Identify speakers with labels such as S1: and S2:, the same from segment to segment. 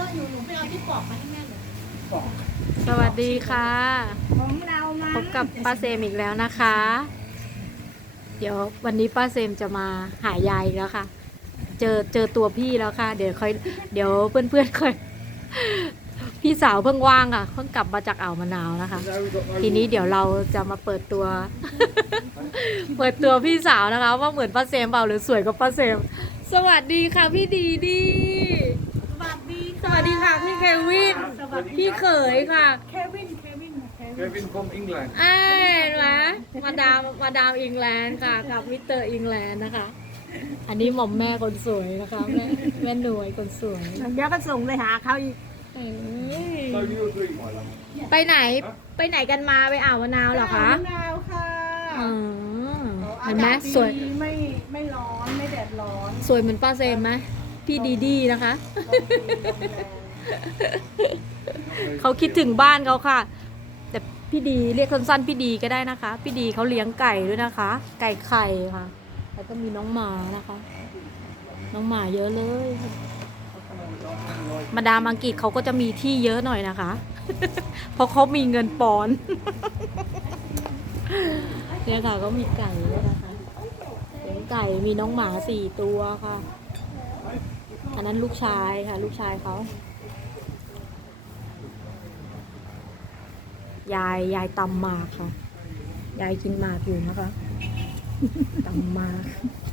S1: อะอยู่หนูไปเอาที่ปอกมาให้แม่เลย
S2: สวัสดีค่ะ
S3: ของเรามา
S2: พบกับป้าเซมอีกแล้วนะคะ เดี๋ยววันนี้ป้าเซมจะมาหายายอีกแล้วค่ะ เจอตัวพี่แล้วค่ะ เดี๋ยวเพื่อนๆค่อย พี่สาวเพิ่งว่างค่ะเพิ่งกลับมาจากอ่าวมะนาวนะคะ ทีนี้เดี๋ยวเราจะมาเปิดตัว เปิดตัวพี่สาวนะคะ ว่าเหมือนป้าเซมเปล่าหรือสวยกว่าป้าเซม สวัสดีค่ะพี่ดีดี
S1: สวัสดี
S2: สวัสดีค่ะพี่เควินพี่เขยค่ะ
S1: เควิน
S4: Kevin from England.
S2: เอ้ยเห็นไหมมาดามอิงแลนด์ค่ะกับมิสเตอร์อิงแลนด์นะคะ อันนี้หม่อมแม่คนสวยนะคะแม่หน่วยคนสวย
S3: เดี๋ยวก็ส่งไปหาเขาอีก
S2: เอ้ย
S4: So you agree, my love?
S2: ไปไหนกันมาไปอ่าวมะนาวเหรอคะ
S1: มะนาวค่ะ
S2: อ๋อเห็นไหมสวย
S1: ดีไม่ร้อนไม่แดดร้อน
S2: สวยเหมือนป้าเซมไหมพี่ดีดีนะคะ เขาคิดถึงบ้านเขาค่ะ แต่พี่ดีเรียกสั้นๆพี่ดีก็ได้นะคะ พี่ดีเขาเลี้ยงไก่ด้วยนะคะ ไก่ไข่ค่ะ แล้วก็มีน้องหมานะคะ น้องหมาเยอะเลย มาดามอังกฤษเขาก็จะมีที่เยอะหน่อยนะคะ เพราะเขามีเงินปอน เนี่ยค่ะเขามีไก่ด้วยนะคะเลี้ยงไก่มีน้องหมา4 ตัวค่ะ อันนั้นลูกชายค่ะ ลูกชายเขายายตำหมากค่ะ ยายกินหมากอยู่นะคะ ตำหมาก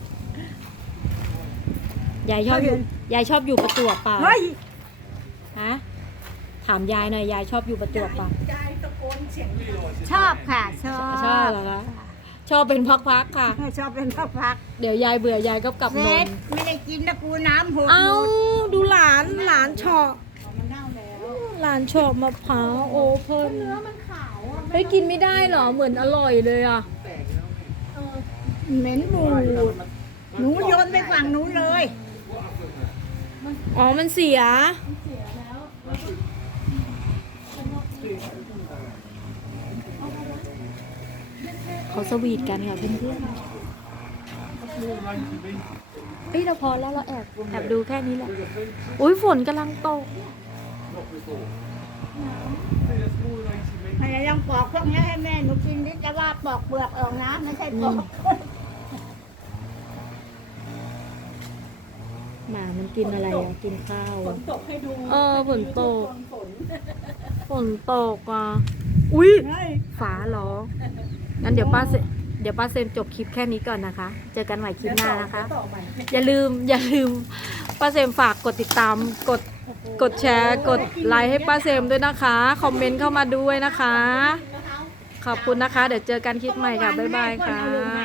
S2: ยายชอบอยู่ประจวบเปล่า
S3: เฮ้ย
S2: ฮะถามยายหน่อยยายชอบอยู่ประจวบเปล่า
S1: ใจตะโกนเสียง
S3: ชอบค่ะ ชอบ
S2: ชอบเหรอคะชอบเป็นพักๆค่ะ
S3: ชอบเป็นพัก
S2: เดี๋ยวยายเบื่อยายก็กลับ
S3: ๆ
S2: น
S3: เซ็
S2: อ
S3: ต
S2: น
S3: ไม่ได้กินตะกูน้ำหก
S2: เอาดูหลานเฉาะ
S1: มันเน่าแล้ว
S2: หลานเฉาะมะพร้าวโอเพ่น
S1: เนื้อมันขาวอ่ะ
S2: เฮ้ยกินไม่ได้เหรอเหมือนอร่อยเลยอ่ะ
S3: เหม็นบูดหนูโยนไปฝั่งหนูเลย
S2: อ๋อมันเสีย
S1: เสียแล้ว
S2: เขาสวีทกันค่ะเพื่อนๆเฮ้ยเราพอแล้วเราแอบดูแค่นี้แหละ อุ้ยฝนกำลังตก
S3: มันจะยังปอกพวกนี้ให้แม่หนูกินดิจะว่าปอกเปลือกออกนะไม่ใช่ปอก
S2: หมามันกินอะไรอ่ะ กินข้าว
S1: ฝ
S2: อ่ะ
S1: นตกให้ดู
S2: ฝนตก
S1: ฝน
S2: ฝนตกอ่ะ อุ้ย
S3: เฮ้ย
S2: ฟ้าร้องงั้นเดี๋ยวป้าเซมจบคลิปแค่นี้ก่อนนะคะ เจอกันใหม่คลิปหน้านะคะ
S1: ต่อใหม่
S2: อย่าลืมป้าเซมฝากกดติดตามกดแชร์กดไลค์ให้ป้าเซมด้วยนะคะ คอมเมนต์เข้ามาด้วยนะคะ ขอบคุณนะคะ เดี๋ยวเจอกันคลิปใหม่ค่ะ บ๊ายบายค่ะ